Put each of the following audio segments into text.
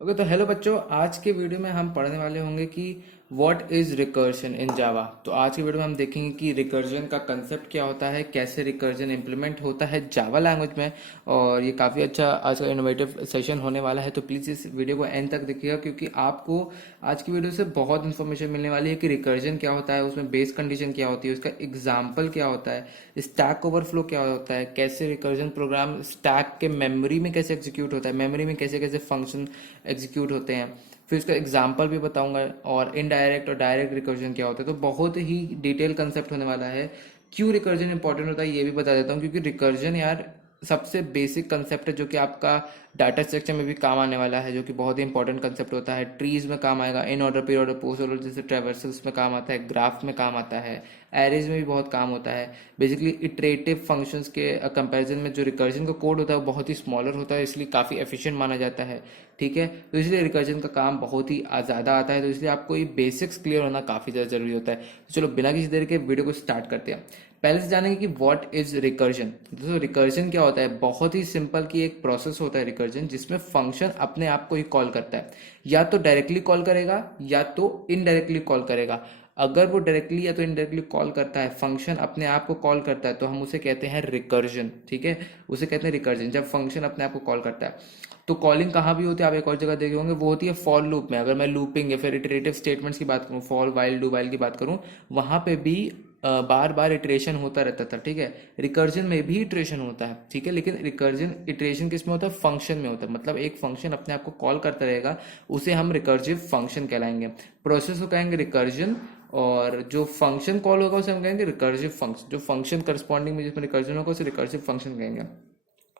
Okay, तो hello बच्चों। आज के वीडियो में हम पढ़ने वाले होंगे कि व्हाट इज रिकर्जन इन जावा। तो आज के वीडियो में हम देखेंगे कि रिकर्जन का कंसेप्ट क्या होता है, कैसे रिकर्जन इम्प्लीमेंट होता है जावा लैंग्वेज में। और ये काफ़ी अच्छा आज का इनोवेटिव सेशन होने वाला है, तो प्लीज़ इस वीडियो को एंड तक देखिएगा, क्योंकि आपको आज की वीडियो से बहुत इन्फॉर्मेशन मिलने वाली है कि रिकर्जन क्या होता है, उसमें बेस कंडीशन क्या होती है, उसका एग्जाम्पल क्या होता है, स्टैक ओवरफ्लो क्या होता है, कैसे रिकर्जन प्रोग्राम स्टैक के मेमोरी में कैसे एग्जीक्यूट होता है, मेमोरी में कैसे कैसे फंक्शन एग्जीक्यूट होते हैं। फिर उसका एग्जाम्पल भी बताऊंगा, और इनडायरेक्ट और डायरेक्ट रिकर्जन क्या होता है। तो बहुत ही डिटेल कंसेप्ट होने वाला है। क्यों रिकर्जन इंपॉर्टेंट होता है ये भी बता देता हूँ, क्योंकि रिकर्जन यार सबसे बेसिक कंसेप्ट है जो कि आपका डाटा स्ट्रक्चर में भी काम आने वाला है, जो कि बहुत ही इंपॉर्टेंट कंसेप्ट होता है। ट्रीज में काम आएगा, इन order period order post order जैसे ट्रेवर्सल्स में काम आता है, ग्राफ में काम आता है, एरेज में भी बहुत काम होता है। बेसिकली इटरेटिव फंक्शंस के कंपैरिजन में जो रिकर्जन का कोड होता है वो बहुत ही स्मॉलर होता है, इसलिए काफ़ी एफिशिएंट माना जाता है। ठीक है, तो इसलिए रिकर्जन का काम बहुत ही ज़्यादा आता है, तो इसलिए आपको ये बेसिक्स क्लियर होना काफ़ी ज़्यादा जरूरी होता है। तो चलो बिना किसी देर के वीडियो को स्टार्ट करते हैं। पहले से जानेंगे कि व्हाट इज रिकर्जन। दोस्तों रिकर्जन क्या होता है, बहुत ही सिंपल कि एक प्रोसेस होता है रिकर्जन, जिसमें फंक्शन अपने आप को ही कॉल करता है। या तो डायरेक्टली कॉल करेगा या तो इनडायरेक्टली कॉल करेगा। अगर वो डायरेक्टली या तो इनडायरेक्टली कॉल करता है, फंक्शन अपने आप को कॉल करता है, तो हम उसे कहते हैं रिकर्जन। ठीक है, उसे कहते हैं रिकर्जन जब फंक्शन अपने आप को कॉल करता है। तो कॉलिंग कहाँ भी होती है, आप एक और जगह देखे होंगे, वो होती है फॉर लूप में। अगर मैं लूपिंग या फिर इटरेटिव स्टेटमेंट्स की बात करूँ, फॉर वाइल डू वाइल की बात करूँ, वहां पे भी बार बार इटरेशन होता रहता था। ठीक है, रिकर्जन में भी इटरेशन होता है। ठीक है, लेकिन रिकर्जन इटरेशन किस में होता है, फंक्शन में होता है। मतलब एक फंक्शन अपने आप को कॉल करता रहेगा, उसे हम रिकर्सिव फंक्शन कहलाएंगे। प्रोसेस को कहेंगे रिकर्जन, और जो फंक्शन कॉल होगा उसे हम कहेंगे रिकर्सिव फंक्शन। जो फंक्शन करस्पॉन्डिंग में जिसमें रिकर्जन होगा उसे रिकर्सिव फंक्शन कहेंगे।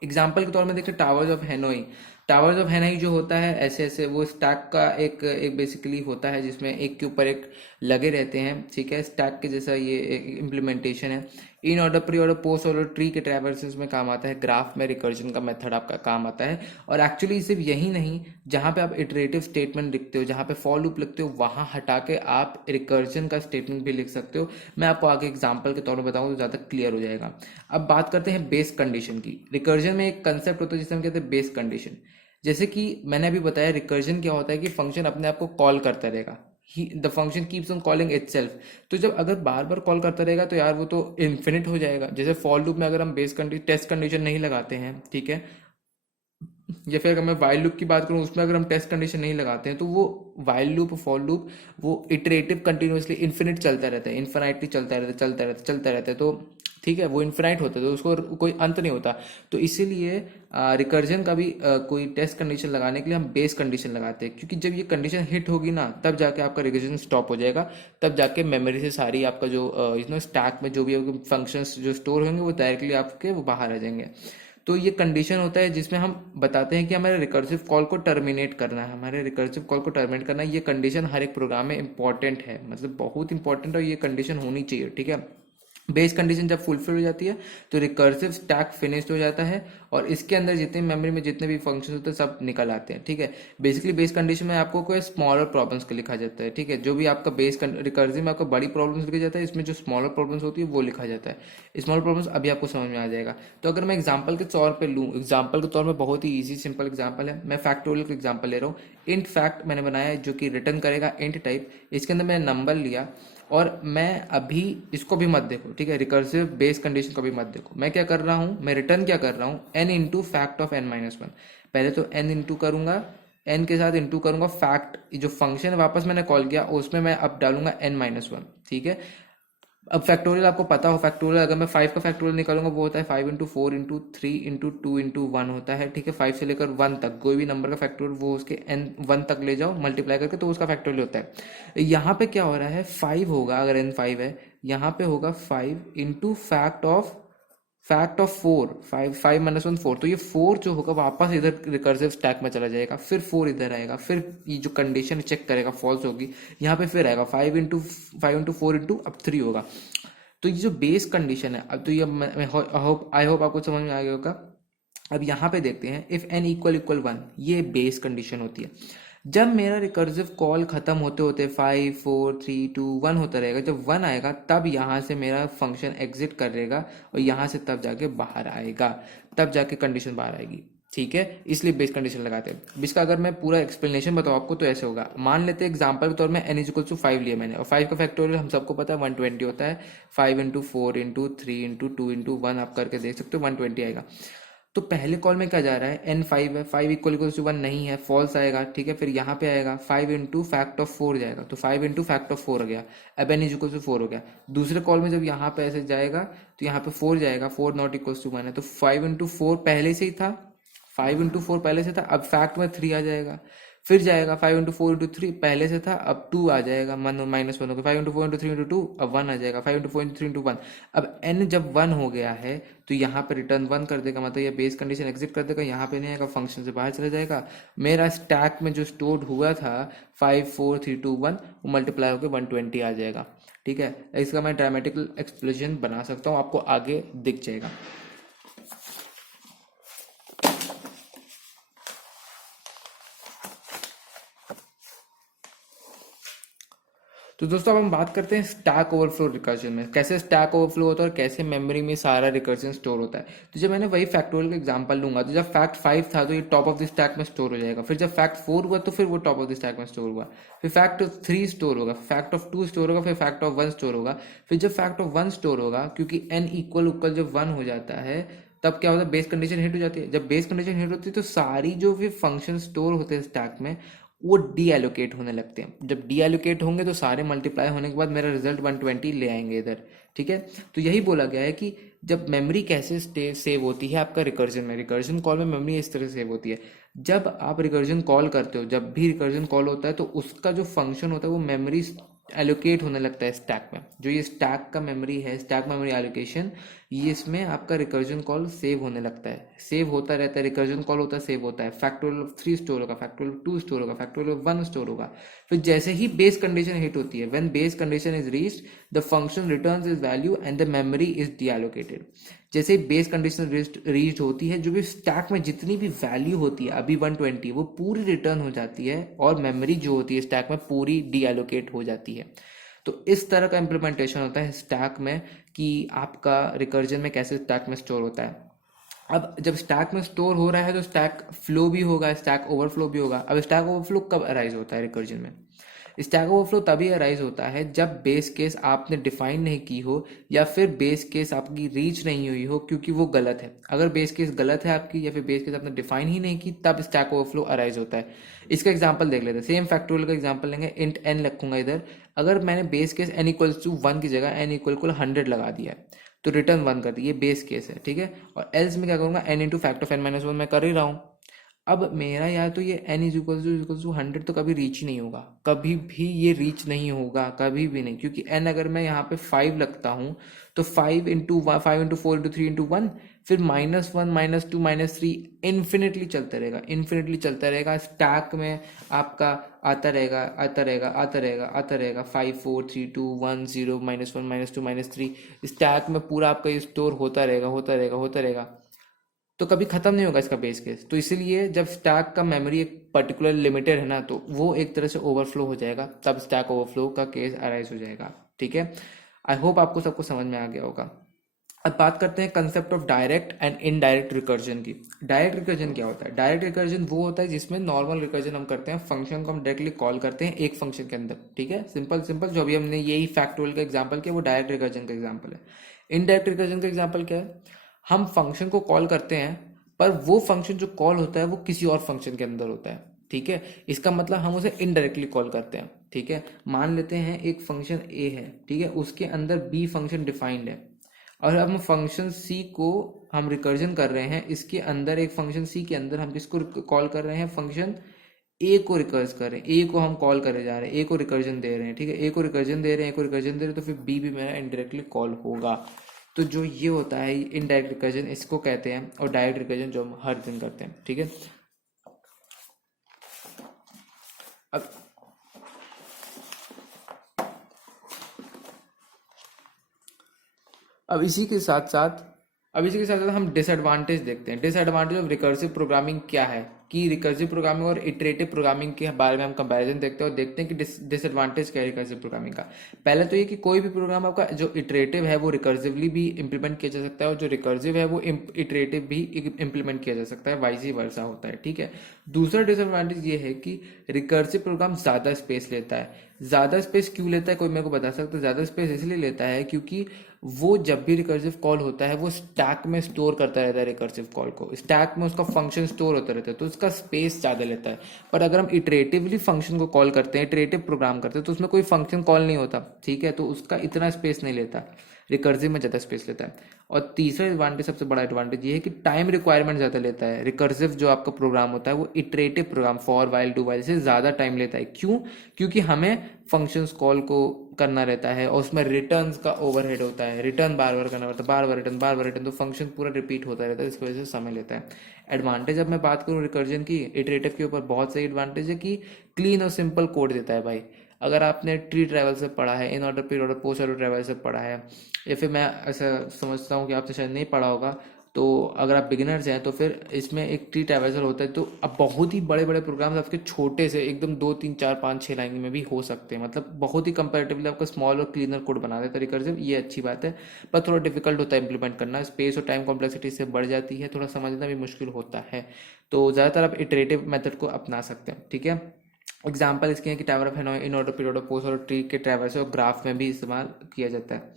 एग्जाम्पल के तौर में देखें, टावर्स ऑफ हैनोई। टावर्स ऑफ हैनोई जो होता है, ऐसे ऐसे वो स्टैक का एक एक बेसिकली होता है, जिसमें एक के ऊपर एक लगे रहते हैं। ठीक है, स्टैक के जैसा ये इम्प्लीमेंटेशन है। In order pre order post order tree के ट्रैवर्सेस में काम आता है। ग्राफ में रिकर्जन का मेथड आपका काम आता है। और एक्चुअली सिर्फ यही नहीं, जहाँ पे आप इटरेटिव स्टेटमेंट लिखते हो, जहाँ पे फॉर लूप लिखते हो, वहाँ हटा के आप रिकर्जन का स्टेटमेंट भी लिख सकते हो। मैं आपको आगे एग्जाम्पल के तौर में बताऊँ तो ज़्यादा क्लियर हो जाएगा। अब बात करते हैं बेस कंडीशन की। रिकर्जन में एक कंसेप्ट होता है जिसे हम कहते हैं बेस कंडीशन। जैसे कि मैंने अभी बताया, रिकर्जन क्या होता है कि फंक्शन अपने आप को कॉल करता रहेगा। The function keeps on calling itself. तो जब अगर बार बार कॉल करता रहेगा तो यार वो तो इन्फिनिट हो जाएगा। जैसे फॉर लूप में अगर हम बेस कंडीशन टेस्ट कंडीशन नहीं लगाते हैं, ठीक है, या फिर अगर मैं वाइल लूप की बात करूं, उसमें अगर हम टेस्ट कंडीशन नहीं लगाते हैं, तो वो वाइल लूप फॉर लूप वो इटरेटिव कंटिन्यूअसली इन्फिनिट चलता रहता है, इन्फिनाइटली चलता रहता है, चलता रहता है, चलता रहता है। तो ठीक है, वो इन्फिनाइट होता है, तो उसको कोई अंत नहीं होता। तो इसीलिए रिकर्जन का भी कोई टेस्ट कंडीशन लगाने के लिए हम बेस कंडीशन लगाते हैं, क्योंकि जब ये कंडीशन हिट होगी ना, तब जाके आपका रिकर्जन स्टॉप हो जाएगा। तब जाके मेमोरी से सारी आपका जो स्टैक में जो भी फंक्शंस जो स्टोर होंगे वो डायरेक्टली आपके वो बाहर आ जाएंगे। तो ये कंडीशन होता है जिसमें हम बताते हैं कि हमारे रिकर्सिव कॉल को टर्मिनेट करना है, हमारे रिकर्सिव कॉल को टर्मिनेट करना है। ये कंडीशन हर एक प्रोग्राम में इंपॉर्टेंट है, मतलब बहुत इंपॉर्टेंट है, और ये कंडीशन होनी चाहिए। ठीक है, बेस कंडीशन जब फुलफिल हो जाती है तो रिकर्सिव स्टैक फिनिश्ड हो जाता है, और इसके अंदर जितने मेमोरी में जितने भी फंक्शन होते हैं सब निकल आते हैं। ठीक है, बेसिकली बेस कंडीशन में आपको कोई स्मॉलर प्रॉब्लम्स को लिखा जाता है। ठीक है, जो भी आपका बेस रिकर्सिव में आपका बड़ी प्रॉब्लम्स लिखा जाता है, इसमें जो स्मॉलर प्रॉब्लम्स होती है वो लिखा जाता है। स्मॉलर प्रॉब्लम्स अभी आपको समझ में आ जाएगा। तो अगर मैं एग्जाम्पल के तौर पर लूँ, एग्जाम्पल के तौर में बहुत ही ईजी सिंपल एग्जाम्पल है, मैं फैक्टोरियल का एग्जाम्पल ले रहा हूँ। इंट फैक्ट मैंने बनाया है जो कि रिटर्न करेगा इंट टाइप। इसके अंदर मैंने नंबर लिया, और मैं अभी इसको भी मत देखो, ठीक है, रिकर्सिव बेस कंडीशन को भी मत देखो। मैं क्या कर रहा हूँ, मैं रिटर्न क्या कर रहा हूँ, N into fact of n-1। पहले तो एन इंटू करूंगा, एन के साथ इंटू करूंगा फैक्ट, जो फंक्शन वापस मैंने कॉल किया उसमें मैं अब डालूंगा n-1। ठीक है, अब फैक्टोरियल आपको पता हो, फैक्टोरियल अगर मैं 5 का फैक्टोरियल निकालूंगा वो होता है 5 इंटू 4 इंटू 3 इंटू 2 इंटू 1 होता है। ठीक है, 5 से लेकर 1 तक कोई भी नंबर का फैक्टोरियल वो उसके n 1 तक ले जाओ मल्टीप्लाई करके, तो उसका फैक्टोरियल होता है। यहाँ पे क्या हो रहा है, 5 होगा अगर n 5 है, यहाँ पे होगा 5 इंटू फैक्ट ऑफ 4, 5 - 1 4। तो ये 4 जो होगा वापस इधर रिकर्सिव स्टैक में चला जाएगा, फिर 4 इधर आएगा, फिर ये जो कंडीशन चेक करेगा फॉल्स होगी, यहाँ पे फिर आएगा 5 इंटू 4 इंटू अब 3 होगा। तो ये जो बेस कंडीशन है, अब तो ये आई होप आपको समझ में आ गया होगा। अब यहाँ पे देखते हैं, इफ n इक्वल इक्वल 1, ये बेस कंडीशन होती है। जब मेरा रिकर्सिव कॉल खत्म होते होते 5 4 3 2 1 होता रहेगा, जब 1 आएगा तब यहाँ से मेरा फंक्शन एग्जिट करेगा, और यहाँ से तब जाके बाहर आएगा, तब जाके कंडीशन बाहर आएगी। ठीक है, इसलिए बेस कंडीशन लगाते हैं। अब इसका अगर मैं पूरा एक्सप्लेनेशन बताऊँ आपको तो ऐसे होगा। मान लेते हैं एग्जांपल के तौर में n इक्वल टू 5 लिया मैंने, और 5 का फैक्टोरियल हम सबको पता है 120 होता है। 5 इंटू 4 इंटू 3 इंटू 2 इंटू 1 आप करके देख सकते हो, 120 आएगा। तो पहले कॉल में क्या जा रहा है, n5 है, 5 इक्वल टू 1 नहीं है, फॉल्स आएगा। ठीक है, फिर यहाँ पे आएगा 5 इंटू फैक्ट ऑफ 4 जाएगा, तो 5 इंटू फैक्ट ऑफ 4 हो गया। अब n इक्वल टू 4 हो गया। दूसरे कॉल में जब यहाँ पे ऐसे जाएगा तो यहाँ पे 4 जाएगा, 4 नॉट इक्वल टू 1 है, तो 5 इंटू 4 पहले से ही था, 5 इंटू 4 पहले से था, अब फैक्ट में 3 आ जाएगा। फिर जाएगा 5 इंटू 4 इंटू 3 पहले से था, अब 2 आ जाएगा, माइनस 1 हो गया। 5 इंटू 4 इंटू 3 इंटू 2 अब 1 आ जाएगा। 5 इंटू 4 इंटू 3 इंटू 1। अब n जब 1 हो गया है तो यहाँ पे रिटर्न 1 कर देगा, मतलब ये बेस कंडीशन एग्जिट कर देगा, यहाँ पे नहीं आएगा, फंक्शन से बाहर चला जाएगा। मेरा स्टैक में जो स्टोर्ड हुआ था 5 4 3 2 1 वो मल्टीप्लाई होकर 120 आ जाएगा। ठीक है, इसका मैं ड्रामेटिकल एक्सप्लेनेशन बना सकता हूँ, आपको आगे दिख जाएगा। तो दोस्तों अब हम बात करते हैं स्टैक ओवरफ्लो रिकर्जन में, कैसे स्टैक ओवरफ्लो होता है और कैसे मेमोरी में सारा रिकर्जन स्टोर होता है। तो जब मैंने वही फैक्टोरियल का एग्जांपल लूंगा, तो जब फैक्ट 5 था तो ये टॉप ऑफ द स्टैक में स्टोर हो जाएगा। फिर जब फैक्ट 4 हुआ तो फिर वो टॉप ऑफ द स्टैक में स्टोर हुआ। फिर फैक्ट 3 स्टोर होगा, फैक्ट ऑफ 2 स्टोर होगा, फिर फैक्ट ऑफ 1 स्टोर होगा। फिर जब फैक्ट ऑफ 1 स्टोर होगा, क्योंकि n इक्वल उक्वल जब 1 हो जाता है तब क्या होता है, बेस कंडीशन हिट हो जाती है। जब बेस कंडीशन हिट होती है तो सारी जो भी फंक्शन स्टोर होते हैं स्टैक में वो डी एलोकेट होने लगते हैं। जब डी एलोकेट होंगे तो सारे मल्टीप्लाई होने के बाद मेरा रिजल्ट 120 ले आएंगे इधर। ठीक है, तो यही बोला गया है कि जब मेमोरी कैसे सेव होती है आपका रिकर्जन में, रिकर्जन कॉल में मेमोरी इस तरह सेव होती है। जब आप रिकर्जन कॉल करते हो, जब भी रिकर्जन कॉल होता है तो उसका जो फंक्शन होता है वो मेमोरी एलोकेट होने लगता है स्टैक में। जो ये स्टैक का मेमोरी है, स्टैक मेमोरी एलोकेशन, ये इसमें आपका रिकर्जन कॉल सेव होने लगता है, सेव होता रहता है। रिकर्जन कॉल होता है, सेव होता है। फैक्टोरियल 3 स्टोर होगा, फैक्टोरियल 2 स्टोर होगा, फैक्टोरियल 1 स्टोर होगा। फिर जैसे ही बेस कंडीशन हिट होती है, when base condition is reached the function returns is value and the memory is deallocated. जैसे ही बेस कंडीशन रीच्ड होती है, जो भी स्टैक में जितनी भी वैल्यू होती है अभी 120 वो पूरी रिटर्न हो जाती है, और मेमोरी जो होती है स्टैक में पूरी डीएलोकेट हो जाती है। तो इस तरह का इम्प्लीमेंटेशन होता है स्टैक में, कि आपका रिकर्जन में कैसे स्टैक में स्टोर होता है। अब जब स्टैक में स्टोर हो रहा है तो स्टैक फ्लो भी होगा, स्टैक ओवरफ्लो भी होगा। अब स्टैक ओवरफ्लो कब अराइज होता है रिकर्जन में? स्टैक ओवरफ्लो तभी अराइज होता है जब बेस केस आपने डिफाइन नहीं की हो, या फिर बेस केस आपकी रीच नहीं हुई हो क्योंकि वो गलत है। अगर बेस केस गलत है आपकी, या फिर बेस केस आपने डिफाइन ही नहीं की, तब स्टैक ओवरफ्लो अराइज होता है। इसका एग्जांपल देख लेते हैं, सेम फैक्टोरियल का एग्जांपल लेंगे। इंट n रखूंगा इधर, अगर मैंने base case n equals to 1 की जगह n इक्वल 100 लगा दिया है तो रिटर्न 1 कर दी, ये बेस केस है। ठीक है, और एल्स में क्या करूंगा, n into fact of n minus 1 मैं कर ही रहा हूँ। अब मेरा यार तो ये n इज इक्वल टू 100 तो कभी रीच ही नहीं होगा, कभी भी ये रीच नहीं होगा, कभी भी नहीं। क्योंकि n अगर मैं यहाँ पे 5 लगता हूँ तो 5 इंटू 4 इंटू 3 इंटू 1, फिर -1 -2 -3 इन्फिनिटली चलता रहेगा, इन्फिनिटली चलता रहेगा। स्टैक में आपका आता रहेगा, आता रहेगा, आता रहेगा, आता रहेगा, 5 4 3 2 1 0 -1 -2 -3 स्टैक में पूरा आपका ये स्टोर होता रहेगा, होता रहेगा, होता रहेगा, तो कभी खत्म नहीं होगा इसका बेस केस। तो इसीलिए जब स्टैक का मेमोरी एक पर्टिकुलर लिमिटेड है ना, तो वो एक तरह से ओवरफ्लो हो जाएगा, तब स्टैक ओवरफ्लो का केस अराइज हो जाएगा। ठीक है, आई होप आपको सबको समझ में आ गया होगा। अब बात करते हैं concept of direct and indirect recursion की। डायरेक्ट रिकर्जन क्या होता है? डायरेक्ट रिकर्जन वो होता है जिसमें नॉर्मल रिकर्जन हम करते हैं, फंक्शन को हम डायरेक्टली कॉल करते हैं एक फंक्शन के अंदर। ठीक है, सिंपल सिंपल, जो अभी हमने यही फैक्टोरियल का एग्जांपल किया वो डायरेक्ट रिकर्जन का एग्जांपल है। इनडायरेक्ट रिकर्जन का एग्जांपल क्या है? हम फंक्शन को कॉल करते हैं, पर वो फंक्शन जो कॉल होता है वो किसी और फंक्शन के अंदर होता है। ठीक है, इसका मतलब हम उसे इनडायरेक्टली कॉल करते हैं। ठीक है, मान लेते हैं एक फंक्शन ए है, ठीक है, उसके अंदर बी फंक्शन डिफाइंड है, और हम फंक्शन सी को हम रिकर्जन कर रहे हैं, इसके अंदर एक फंक्शन सी के अंदर हम किसको कॉल कर रहे हैं, फंक्शन ए को रिकर्ज कर रहे हैं, ए को हम कॉल करे जा रहे हैं, ए को रिकर्जन दे रहे हैं। ठीक है, ए को रिकर्जन दे रहे हैं, ए को रिकर्जन दे रहे हैं, तो फिर बी भी मेरा इनडायरेक्टली कॉल होगा। तो जो ये होता है इनडायरेक्ट रिकर्जन, इसको कहते हैं, और डायरेक्ट रिकर्जन जो हम हर दिन करते हैं। ठीक है, अब अब इसी के साथ साथ हम डिसएडवांटेज देखते हैं। डिसएडवांटेज ऑफ रिकर्सिव प्रोग्रामिंग क्या है? कि रिकर्सिव प्रोग्रामिंग और इटरेटिव प्रोग्रामिंग के बारे में हम कंपैरिजन देखते हैं और देखते हैं कि डिसएडवांटेज क्या है रिकर्सिव प्रोग्रामिंग का। पहले तो ये कि कोई भी प्रोग्राम आपका जो इटरेटिव है वो रिकर्सिवली भी इंप्लीमेंट किया जा सकता है और जो रिकर्सिव है वो इटरेटिव भी इंप्लीमेंट किया जा सकता है, वाइस वर्सा होता है, ठीक है। दूसरा डिसएडवांटेज ये है कि रिकर्सिव प्रोग्राम ज़्यादा स्पेस लेता है। ज़्यादा स्पेस क्यों लेता है, कोई मेरे को बता सकता है? ज़्यादा स्पेस इसलिए लेता है क्योंकि वो जब भी रिकर्सिव कॉल होता है वो स्टैक में स्टोर करता रहता है रिकर्सिव कॉल को, स्टैक में उसका फंक्शन स्टोर होता रहता है, तो उसका स्पेस ज़्यादा लेता है। पर अगर हम इटरेटिवली फंक्शन को कॉल करते हैं, इटरेटिव प्रोग्राम करते हैं, तो उसमें कोई फंक्शन कॉल नहीं होता, ठीक है, तो उसका इतना स्पेस नहीं लेता, रिकर्सिव में ज़्यादा स्पेस लेता है। और तीसरा एडवांटेज, सबसे बड़ा एडवांटेज ये है कि टाइम रिक्वायरमेंट ज़्यादा लेता है। रिकर्सिव जो आपका प्रोग्राम होता है वो iterative program for while do while से ज़्यादा टाइम लेता है। क्यों? क्योंकि हमें फंक्शंस कॉल को करना रहता है और उसमें रिटर्न्स का ओवरहेड होता है, रिटर्न बार बार करना पड़ता है, बार बार रिटर्न, तो फंक्शन पूरा रिपीट होता रहता है, इसकी वजह से समय लेता है। एडवांटेज अब मैं बात करूँ रिकर्जन की, इटरेटिव के ऊपर बहुत सही एडवांटेज है कि क्लीन और सिंपल कोड देता है भाई। अगर आपने ट्री ट्रैवल से पढ़ा है, इन ऑर्डर पीरियड और पोस्ट ऑर्डर ट्रैवल से पढ़ा है, या फिर मैं ऐसा समझता हूँ कि आपने शायद नहीं पढ़ा होगा, तो अगर आप बिगिनर्स हैं तो फिर इसमें एक ट्री ट्रैवर्सल होता है, तो अब बहुत ही बड़े बड़े प्रोग्राम्स आपके छोटे से एकदम 2 3 4 5 6 लाइन में भी हो सकते हैं, मतलब बहुत ही कंपैरेटिवली आपका स्मॉल और क्लीनर कोड बना देता है रिकर्सिव, ये अच्छी बात है। पर थोड़ा डिफिकल्ट होता है इंप्लीमेंट करना, स्पेस और टाइम कॉम्प्लेक्सिटी से बढ़ जाती है, थोड़ा समझना भी मुश्किल होता है। तो ज़्यादातर आप इटरेटिव मेथड को अपना सकते हैं, ठीक है। एग्जाम्पल इसके हैं कि tower of Hanoi, in order period of post और ट्री के ट्रैवर्स और ग्राफ में भी इस्तेमाल किया जाता है।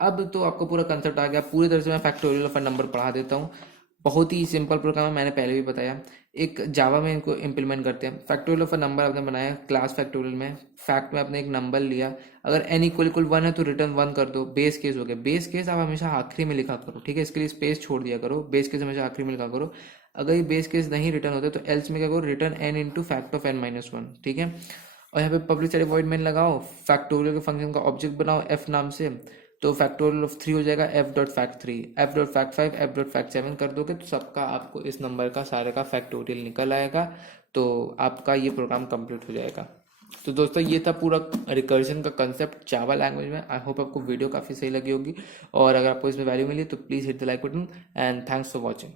अब तो आपको पूरा कंसेप्ट आ गया, पूरी तरह से मैं फैक्टोरियल ऑफ अ नंबर पढ़ा देता हूँ। बहुत ही सिंपल प्रोग्राम है, मैंने पहले भी बताया। एक जावा में इनको इम्प्लीमेंट करते हैं। फैक्टोरियल ऑफ अ नंबर आपने बनाया क्लास फैक्टोरियल में, फैक्ट में आपने एक नंबर लिया, अगर n इक्वल इक्वल 1 है तो रिटर्न 1 कर दो, बेस केस हो गया। बेस केस आप हमेशा आखिरी में लिखा करो, ठीक है, इसके लिए स्पेस छोड़ दिया करो, बेस केस हमेशा आखिरी में लिखा करो। अगर ये बेस केस नहीं रिटर्न होते तो एल्स में क्या करो, return n into fact of n-1, ठीक है। और यहाँ पे पब्लिक साइड वॉइड मेन लगाओ, फैक्टोरियल के फंक्शन का ऑब्जेक्ट बनाओ f नाम से, तो फैक्टोरियल ऑफ 3 हो जाएगा f dot fact 3, f dot fact 5, f dot fact 7 कर दोगे तो सबका आपको इस नंबर का सारे का फैक्टोरियल निकल आएगा, तो आपका ये प्रोग्राम कंप्लीट हो जाएगा। तो दोस्तों ये था पूरा रिकर्जन का कंसेप्ट जावा लैंग्वेज में। आई होप आपको वीडियो काफ़ी सही लगी होगी, और अगर आपको इसमें वैल्यू मिली तो please hit the like button, and thanks for watching.